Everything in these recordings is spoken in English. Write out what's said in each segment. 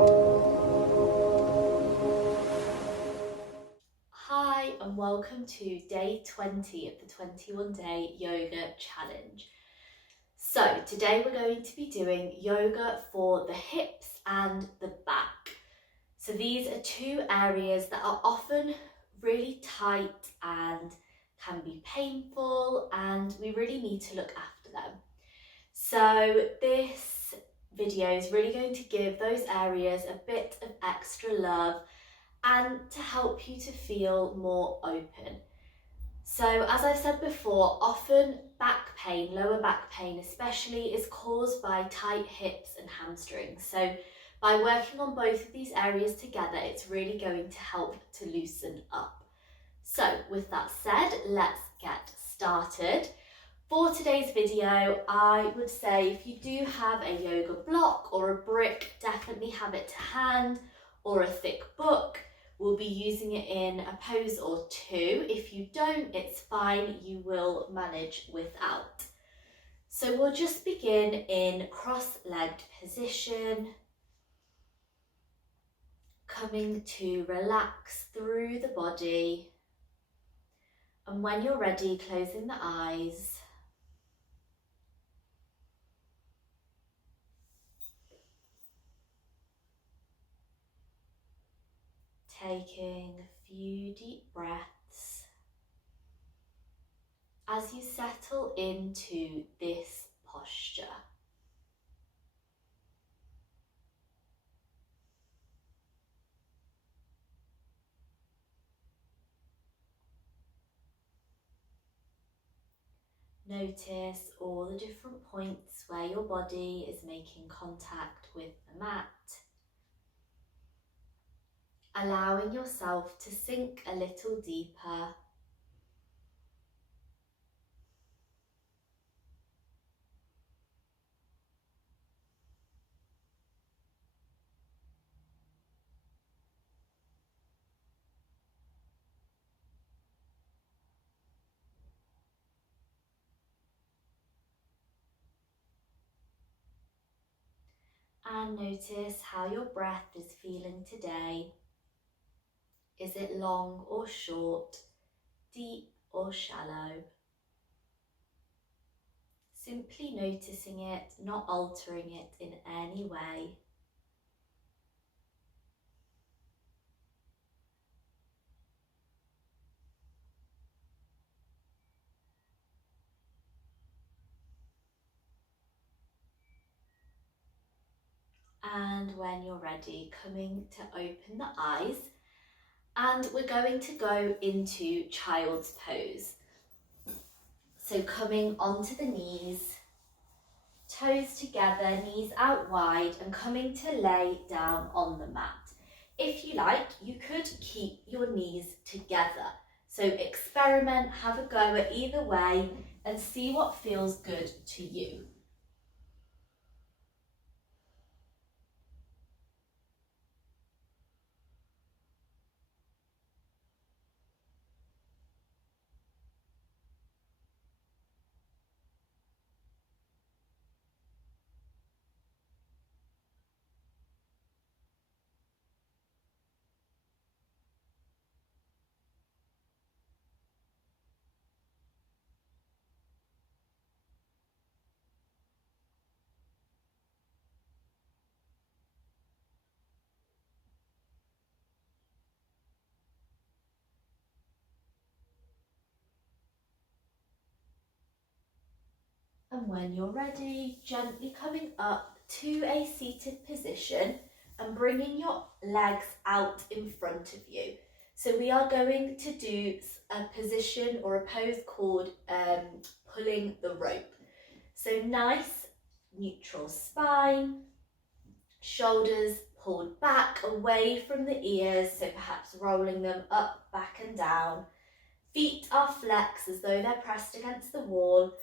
Hi and welcome to day 20 of the 21-day yoga challenge. So today we're going to be doing yoga for the hips and the back. So these are two areas that are often really tight and can be painful, and we really need to look after them. So this video is really going to give those areas a bit of extra love and to help you to feel more open. So as I've said before, often back pain, lower back pain especially, is caused by tight hips and hamstrings. So by working on both of these areas together, it's really going to help to loosen up. So with that said, let's get started. For today's video, I would say if you do have a yoga block or a brick, definitely have it to hand, or a thick book. We'll be using it in a pose or two. If you don't, it's fine, you will manage without. So we'll just begin in cross-legged position, coming to relax through the body. And when you're ready, closing the eyes. Taking a few deep breaths as you settle into this posture. Notice all the different points where your body is making contact with the mat, allowing yourself to sink a little deeper. And notice how your breath is feeling today. Is it long or short, deep or shallow? Simply noticing it, not altering it in any way. And when you're ready, coming to open the eyes, and we're going to go into child's pose. So coming onto the knees, toes together, knees out wide, and coming to lay down on the mat. If you like, you could keep your knees together. So experiment, have a go at either way and see what feels good to you. And when you're ready, gently coming up to a seated position and bringing your legs out in front of you. So we are going to do a position or a pose called pulling the rope. So nice neutral spine, shoulders pulled back away from the ears, so perhaps rolling them up, back and down. Feet are flexed as though they're pressed against the wall.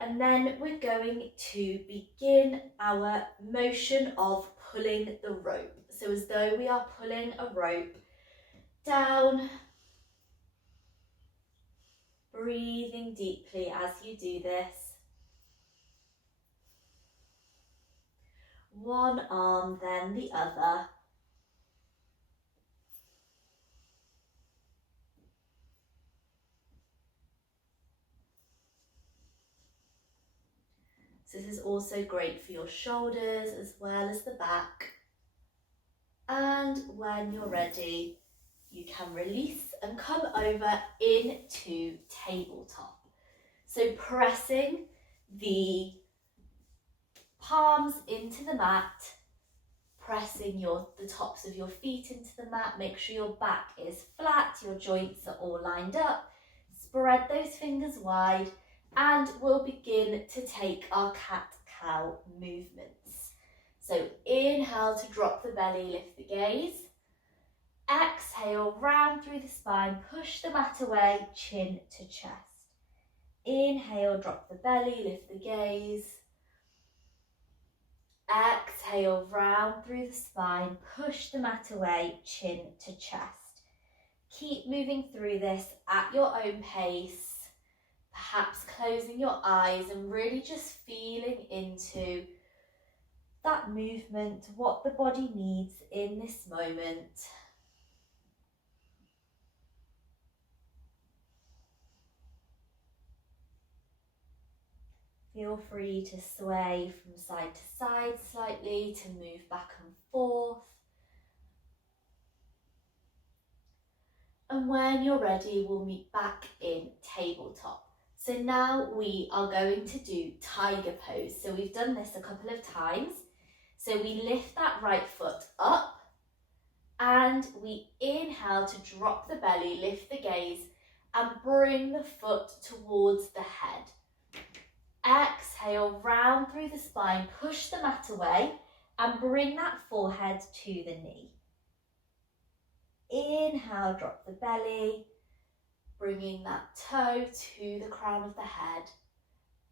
And then we're going to begin our motion of pulling the rope. So as though we are pulling a rope down, breathing deeply as you do this. One arm, then the other. So this is also great for your shoulders as well as the back. And when you're ready, you can release and come over into tabletop. So pressing the palms into the mat, pressing the tops of your feet into the mat. Make sure your back is flat, your joints are all lined up. Spread those fingers wide and we'll begin to take our cat-cow movements. So inhale to drop the belly, lift the gaze. Exhale, round through the spine, push the mat away, chin to chest. Inhale, drop the belly, lift the gaze. Exhale, round through the spine, push the mat away, chin to chest. Keep moving through this at your own pace, perhaps closing your eyes and really just feeling into that movement, what the body needs in this moment. Feel free to sway from side to side slightly, to move back and forth. And when you're ready, we'll meet back in tabletop. So now we are going to do tiger pose. So we've done this a couple of times. So we lift that right foot up and we inhale to drop the belly, lift the gaze and bring the foot towards the head. Exhale, round through the spine, push the mat away and bring that forehead to the knee. Inhale, drop the belly, bringing that toe to the crown of the head.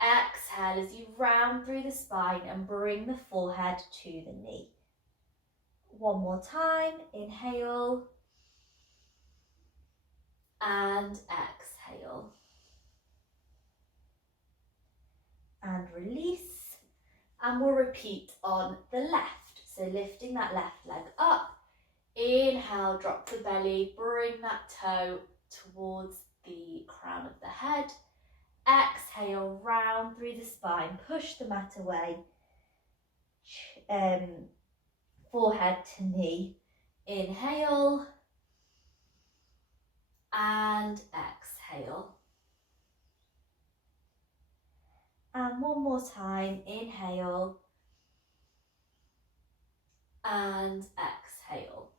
Exhale as you round through the spine and bring the forehead to the knee. One more time, inhale and exhale. And release, and we'll repeat on the left. So lifting that left leg up, inhale, drop the belly, bring that toe towards the crown of the head. Exhale, round through the spine, push the mat away, forehead to knee. Inhale and exhale. And one more time, inhale and exhale.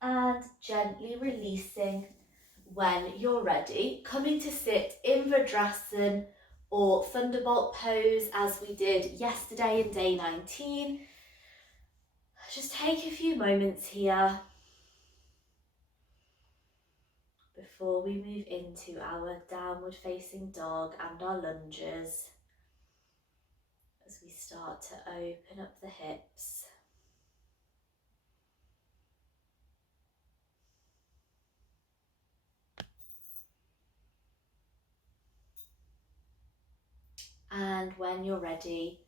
And gently releasing when you're ready, coming to sit in Vajrasana or Thunderbolt pose as we did yesterday in day 19. Just take a few moments here before we move into our downward facing dog and our lunges, as we start to open up the hips. And when you're ready,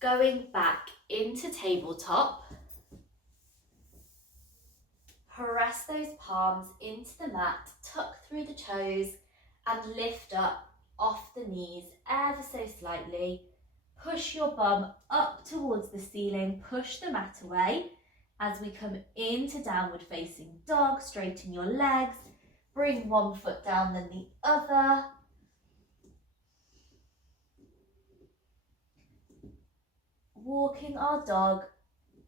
going back into tabletop, press those palms into the mat, tuck through the toes and lift up off the knees ever so slightly. Push your bum up towards the ceiling, push the mat away as we come into downward facing dog. Straighten your legs, bring one foot down then the other. Walking our dog,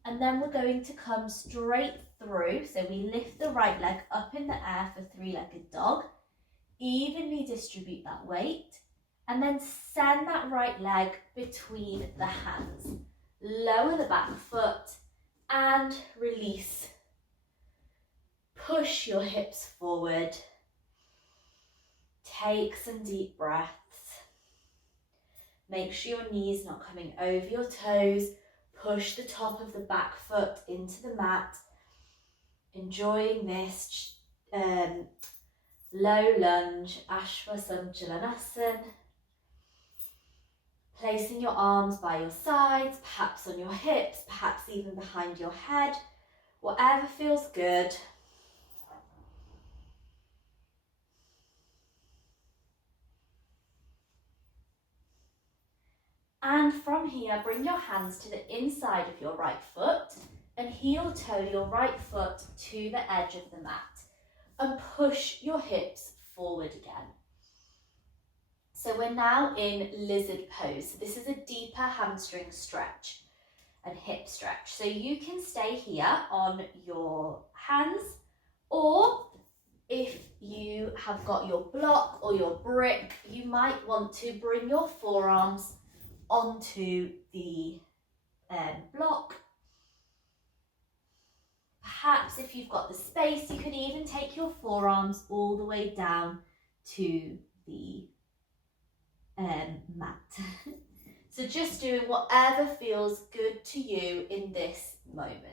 and then we're going to come straight through. So we lift the right leg up in the air for three-legged dog, evenly distribute that weight, and then send that right leg between the hands. Lower the back foot and release. Push your hips forward. Take some deep breaths. Make sure your knees not coming over your toes. Push the top of the back foot into the mat. Enjoying this low lunge, Ashwasanchalanasana. Placing your arms by your sides, perhaps on your hips, perhaps even behind your head, whatever feels good. And from here, bring your hands to the inside of your right foot and heel toe your right foot to the edge of the mat and push your hips forward again. So we're now in lizard pose. So this is a deeper hamstring stretch and hip stretch. So you can stay here on your hands, or if you have got your block or your brick, you might want to bring your forearms onto the block. Perhaps if you've got the space, you could even take your forearms all the way down to the mat. So just doing whatever feels good to you in this moment.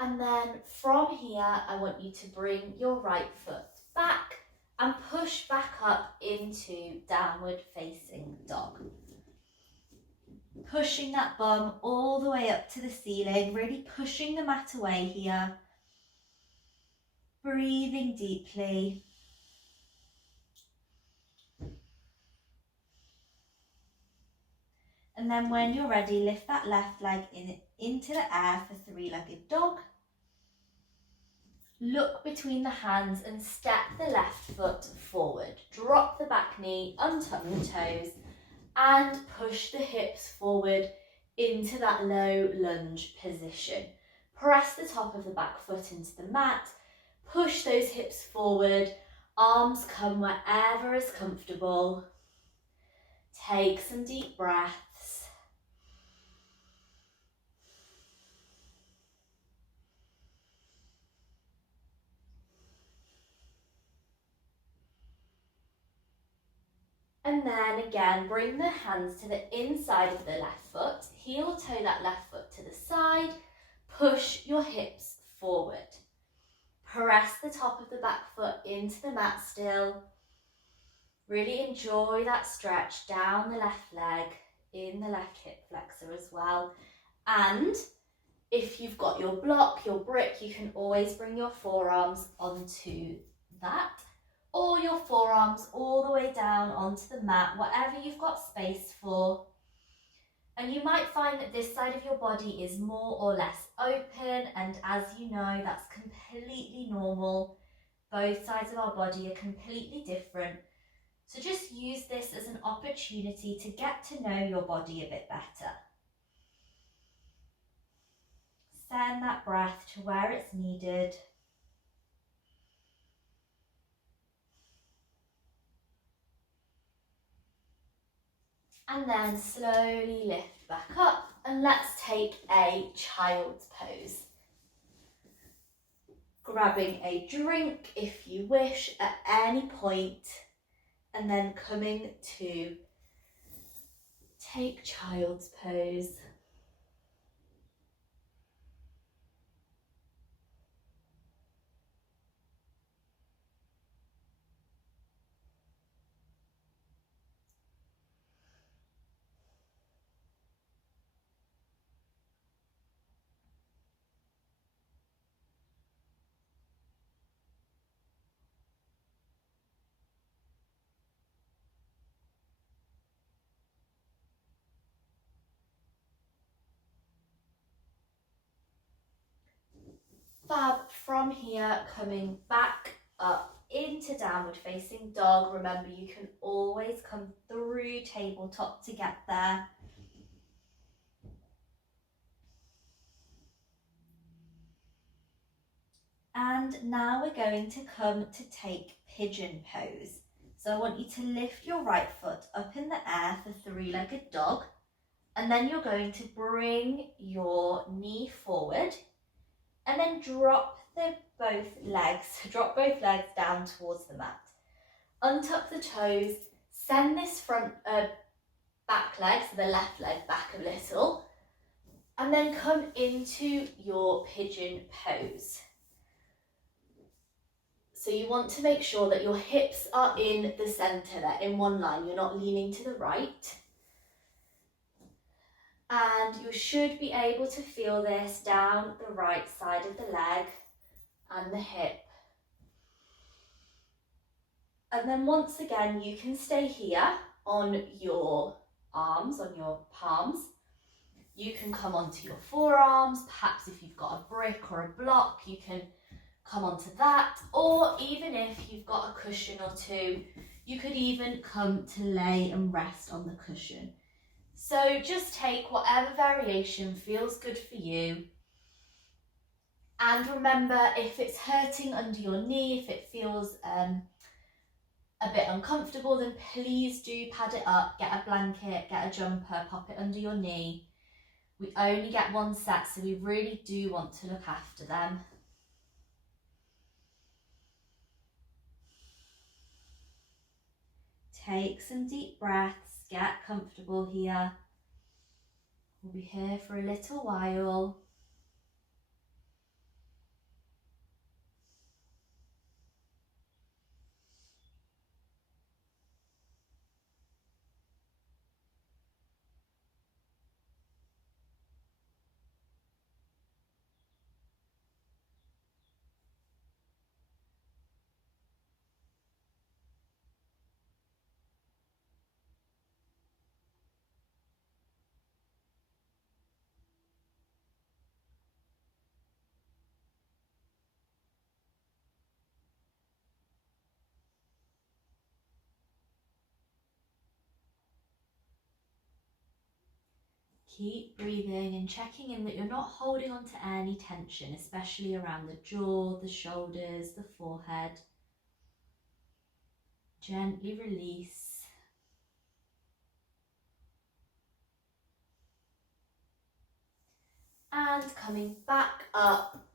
And then from here, I want you to bring your right foot back and push back up into downward facing dog. Pushing that bum all the way up to the ceiling, really pushing the mat away here. Breathing deeply. And then when you're ready, lift that left leg into the air for three-legged dog. Look between the hands and step the left foot forward. Drop the back knee, untuck the toes, and push the hips forward into that low lunge position. Press the top of the back foot into the mat, push those hips forward, arms come wherever is comfortable. Take some deep breaths. And then again, bring the hands to the inside of the left foot, heel toe that left foot to the side, push your hips forward. Press the top of the back foot into the mat still. Really enjoy that stretch down the left leg, in the left hip flexor as well. And if you've got your block, your brick, you can always bring your forearms onto that, or your forearms all the way down onto the mat, whatever you've got space for. And you might find that this side of your body is more or less open, and as you know, that's completely normal. Both sides of our body are completely different. So just use this as an opportunity to get to know your body a bit better. Send that breath to where it's needed. And then slowly lift back up, and let's take a child's pose. Grabbing a drink if you wish at any point, and then coming to take child's pose. from here, coming back up into downward facing dog. Remember, you can always come through tabletop to get there. And now we're going to come to take pigeon pose. So I want you to lift your right foot up in the air for three-legged dog. And then you're going to bring your knee forward and then drop both legs down towards the mat. Untuck the toes, send this back leg, so the left leg back a little, and then come into your pigeon pose. So you want to make sure that your hips are in the centre, they're in one line, you're not leaning to the right. And you should be able to feel this down the right side of the leg and the hip. And then once again, you can stay here on your arms, on your palms. You can come onto your forearms, perhaps if you've got a brick or a block, you can come onto that. Or even if you've got a cushion or two, you could even come to lay and rest on the cushion. So just take whatever variation feels good for you. And remember, if it's hurting under your knee, if it feels a bit uncomfortable, then please do pad it up, get a blanket, get a jumper, pop it under your knee. We only get one set, so we really do want to look after them. Take some deep breaths, get comfortable here. We'll be here for a little while. Keep breathing and checking in that you're not holding on to any tension, especially around the jaw, the shoulders, the forehead. Gently release. And coming back up,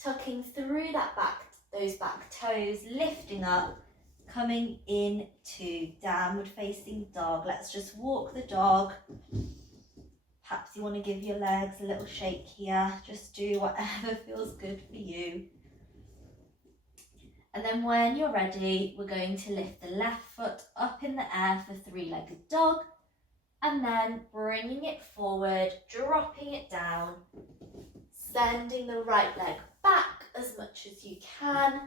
tucking through those back toes, lifting up, coming into downward facing dog. Let's just walk the dog. Perhaps you want to give your legs a little shake here. Just do whatever feels good for you. And then when you're ready, we're going to lift the left foot up in the air for three-legged dog, and then bringing it forward, dropping it down, sending the right leg back as much as you can,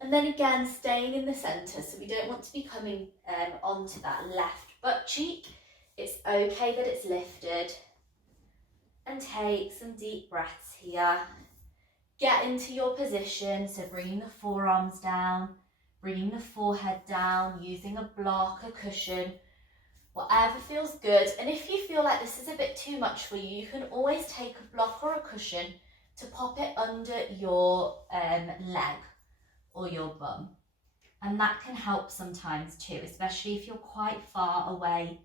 and then again staying in the centre, so we don't want to be coming onto that left butt cheek. It's okay that it's lifted. And take some deep breaths here. Get into your position, so bringing the forearms down, bringing the forehead down, using a block, a cushion, whatever feels good. And if you feel like this is a bit too much for you, you can always take a block or a cushion to pop it under your leg or your bum. And that can help sometimes too, especially if you're quite far away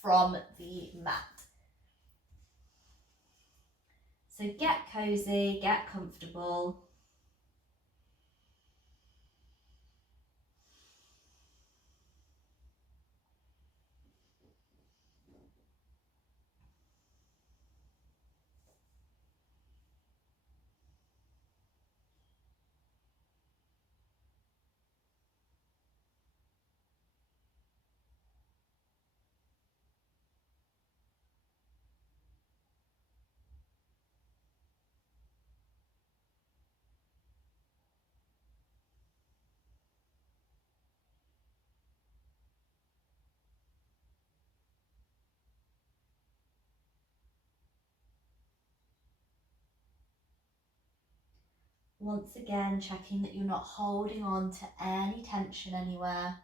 from the mat. So get cozy, get comfortable. Once again, checking that you're not holding on to any tension anywhere.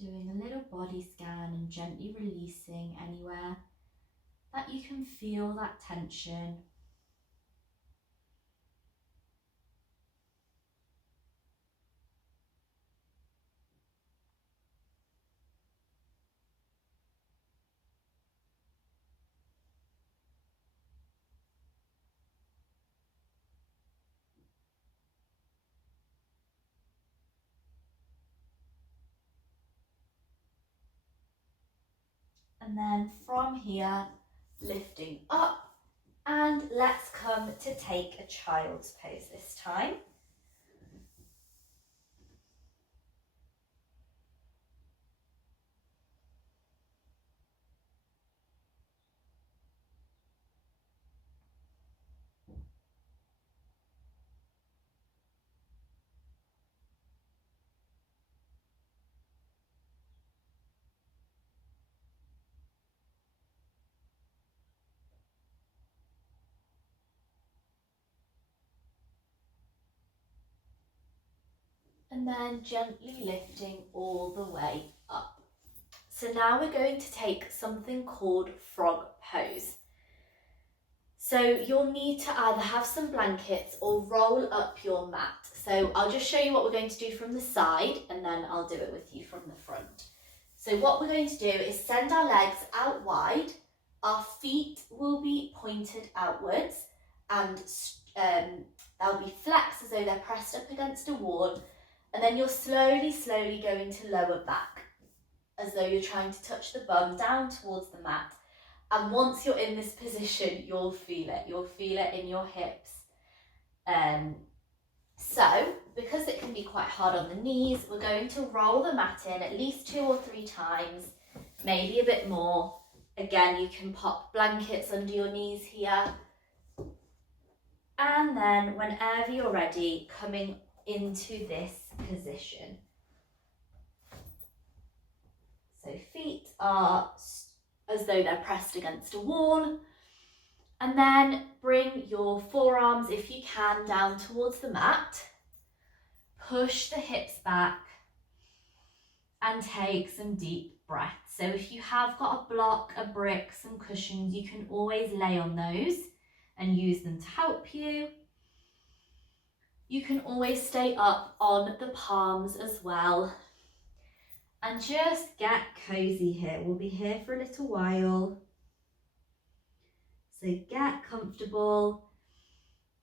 Doing a little body scan and gently releasing anywhere that you can feel that tension. And then from here, lifting up, and let's come to take a child's pose this time. And then gently lifting all the way up. So now we're going to take something called frog pose. So you'll need to either have some blankets or roll up your mat. So I'll just show you what we're going to do from the side, and then I'll do it with you from the front. So what we're going to do is send our legs out wide. Our feet will be pointed outwards, and they'll be flexed as though they're pressed up against a wall. And then you're slowly going to lower back, as though you're trying to touch the bum down towards the mat. And once you're in this position, you'll feel it. You'll feel it in your hips. So, because it can be quite hard on the knees, we're going to roll the mat in at least 2 or 3 times, maybe a bit more. Again, you can pop blankets under your knees here. And then whenever you're ready, coming into this position. So feet are as though they're pressed against a wall. And then bring your forearms, if you can, down towards the mat. Push the hips back and take some deep breaths. So if you have got a block, a brick, some cushions, you can always lay on those and use them to help you. You can always stay up on the palms as well. And just get cozy here. We'll be here for a little while. So get comfortable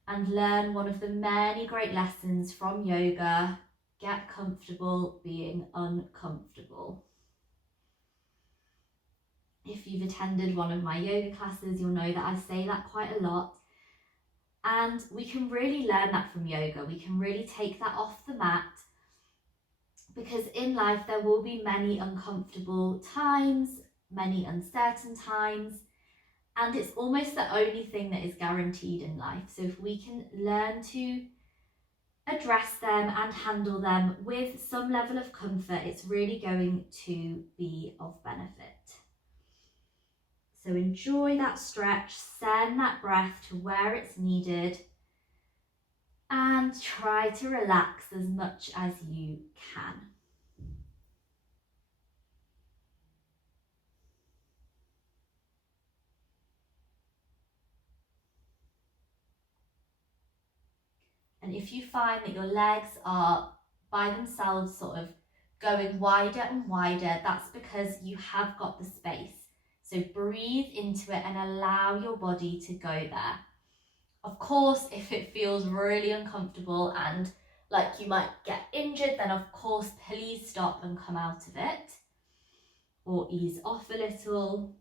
and learn one of the many great lessons from yoga. Get comfortable being uncomfortable. If you've attended one of my yoga classes, you'll know that I say that quite a lot. And we can really learn that from yoga. We can really take that off the mat, because in life there will be many uncomfortable times, many uncertain times, and it's almost the only thing that is guaranteed in life. So if we can learn to address them and handle them with some level of comfort, it's really going to be of benefit. So enjoy that stretch, send that breath to where it's needed, and try to relax as much as you can. And if you find that your legs are by themselves sort of going wider and wider, that's because you have got the space. So breathe into it and allow your body to go there. Of course, if it feels really uncomfortable and like you might get injured, then of course, please stop and come out of it, or ease off a little.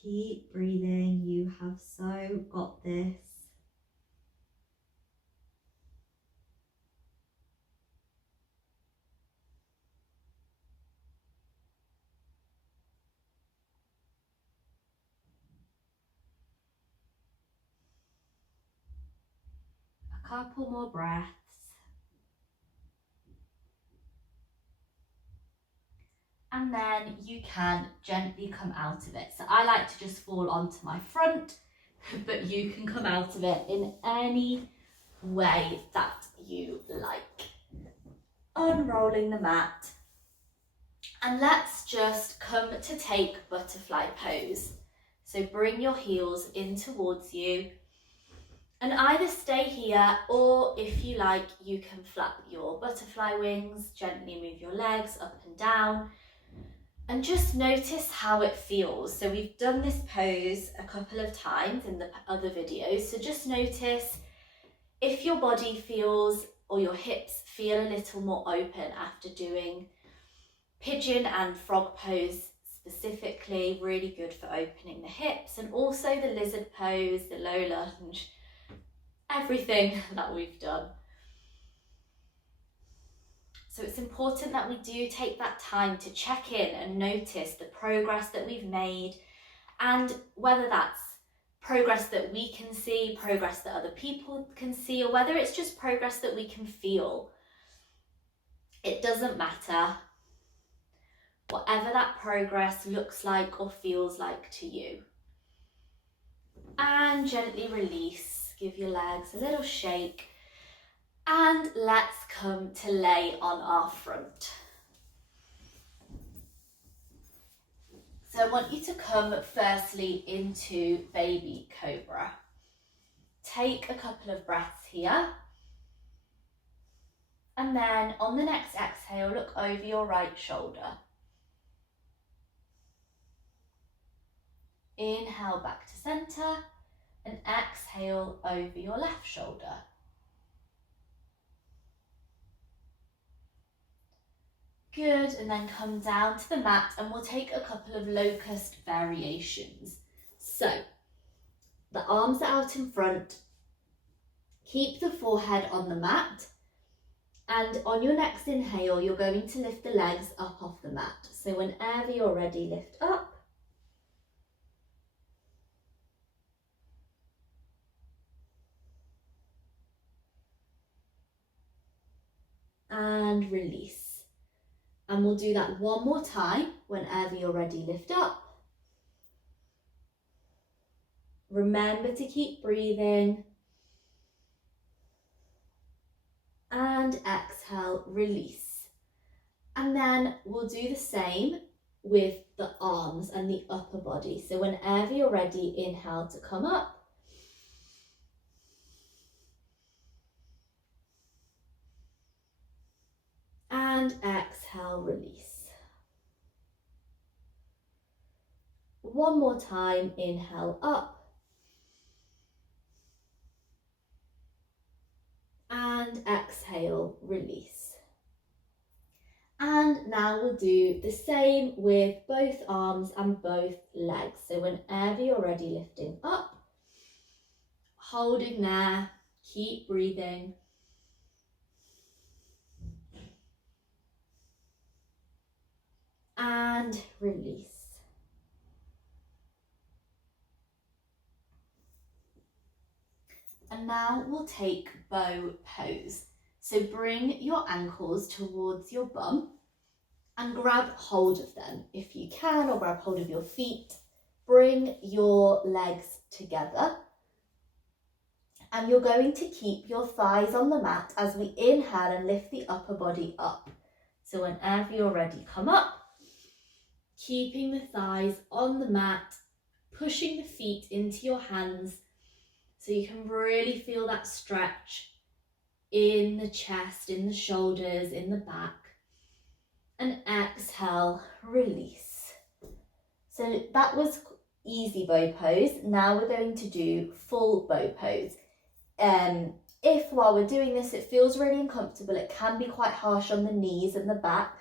Keep breathing, you have so got this. couple more breaths. And then you can gently come out of it. So I like to just fall onto my front, but you can come out of it in any way that you like. Unrolling the mat. And let's just come to take butterfly pose. So bring your heels in towards you and either stay here, or if you like, you can flap your butterfly wings, gently move your legs up and down, and just notice how it feels. So we've done this pose a couple of times in the other videos, so just notice if your body feels, or your hips feel a little more open after doing pigeon and frog pose specifically, really good for opening the hips, and also the lizard pose, the low lunge, everything that we've done. So it's important that we do take that time to check in and notice the progress that we've made, and whether that's progress that we can see, progress that other people can see, or whether it's just progress that we can feel. It doesn't matter. Whatever that progress looks like or feels like to you. And gently release, give your legs a little shake, and let's come to lay on our front. So I want you to come firstly into baby cobra. Take a couple of breaths here. And then on the next exhale, look over your right shoulder. Inhale back to center and exhale over your left shoulder. Good, and then come down to the mat and we'll take a couple of locust variations. So, the arms are out in front, keep the forehead on the mat, and on your next inhale, you're going to lift the legs up off the mat. So whenever you're ready, lift up. And release. And we'll do that one more time. Whenever you're ready, lift up. Remember to keep breathing. And exhale, release. And then we'll do the same with the arms and the upper body. So whenever you're ready, inhale to come up. And exhale, release. One more time, inhale up. And exhale, release. And now we'll do the same with both arms and both legs. So whenever you're ready, lifting up, holding there, keep breathing. And release. And now we'll take bow pose. So bring your ankles towards your bum and grab hold of them if you can, or grab hold of your feet. Bring your legs together. And you're going to keep your thighs on the mat as we inhale and lift the upper body up. So whenever you're ready, come up. Keeping the thighs on the mat, pushing the feet into your hands so you can really feel that stretch in the chest, in the shoulders, in the back. And exhale, release. So that was easy bow pose. Now we're going to do full bow pose. If while we're doing this it feels really uncomfortable, it can be quite harsh on the knees and the back,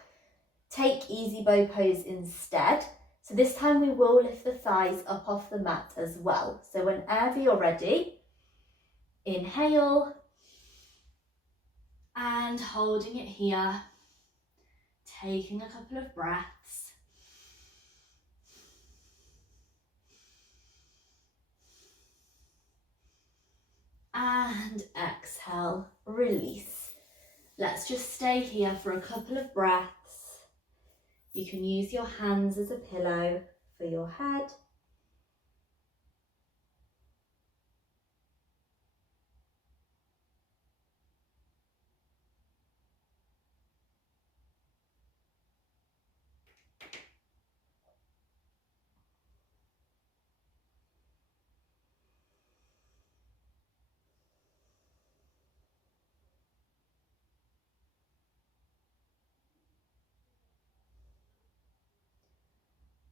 take easy bow pose instead. So this time we will lift the thighs up off the mat as well. So whenever you're ready, inhale and holding it here, taking a couple of breaths. And exhale, release. Let's just stay here for a couple of breaths. You can use your hands as a pillow for your head.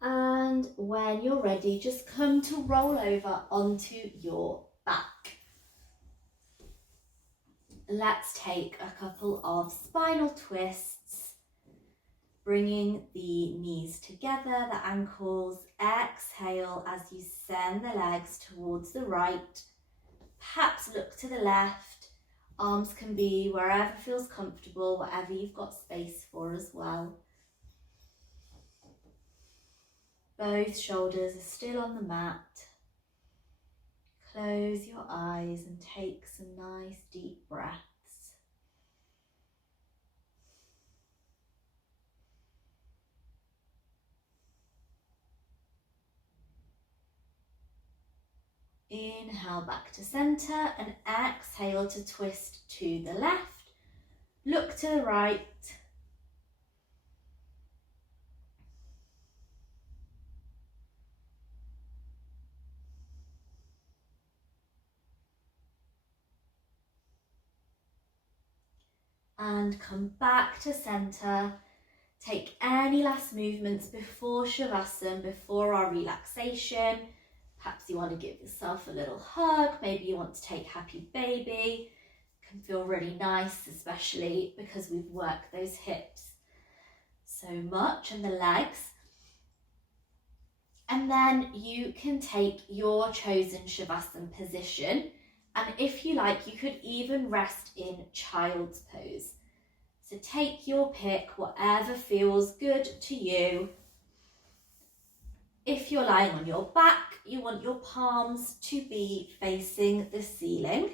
And when you're ready, just come to roll over onto your back. Let's take a couple of spinal twists, bringing the knees together, the ankles. Exhale as you send the legs towards the right. Perhaps look to the left. Arms can be wherever feels comfortable, whatever you've got space for as well. Both shoulders are still on the mat. Close your eyes and take some nice deep breaths. Inhale back to centre and exhale to twist to the left. Look to the right. And come back to centre. Take any last movements before Shavasana, before our relaxation. Perhaps you want to give yourself a little hug. Maybe you want to take happy baby. It can feel really nice, especially because we've worked those hips so much and the legs. And then you can take your chosen Shavasana position. And if you like, you could even rest in child's pose. So take your pick, whatever feels good to you. If you're lying on your back, you want your palms to be facing the ceiling.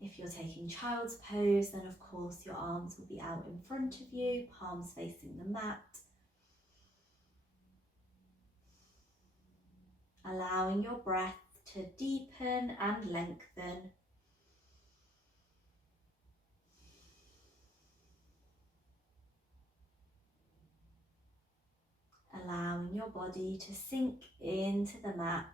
If you're taking child's pose, then of course your arms will be out in front of you, palms facing the mat. Allowing your breath to deepen and lengthen. Allowing your body to sink into the mat.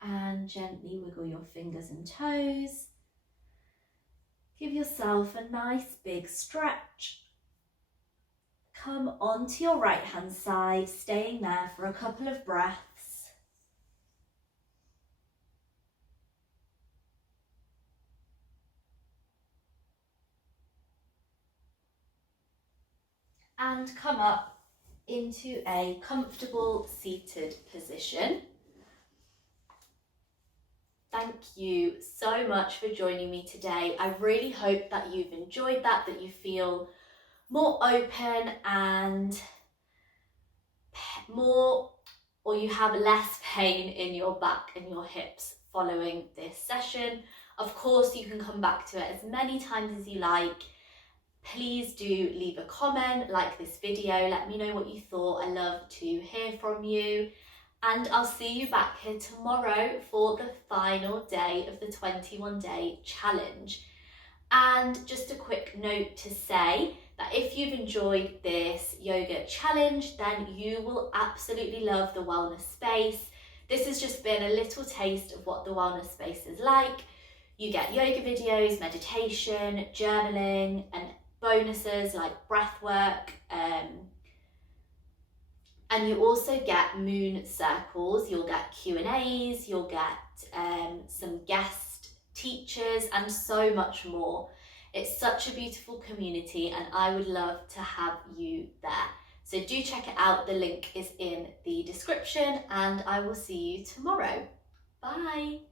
And gently wiggle your fingers and toes. Give yourself a nice big stretch. Come onto your right hand side, staying there for a couple of breaths. And come up into a comfortable seated position. Thank you so much for joining me today. I really hope that you've enjoyed that you feel more open and or you have less pain in your back and your hips following this session. Of course, you can come back to it as many times as you like. Please do leave a comment, like this video, let me know what you thought. I love to hear from you. And I'll see you back here tomorrow for the final day of the 21-day challenge. And just a quick note to say that if you've enjoyed this yoga challenge, then you will absolutely love the wellness space. This has just been a little taste of what the wellness space is like. You get yoga videos, meditation, journaling, and bonuses like breath work. And you also get moon circles, you'll get Q&As, you'll get some guest teachers and so much more. It's such a beautiful community and I would love to have you there. So do check it out, the link is in the description and I will see you tomorrow. Bye!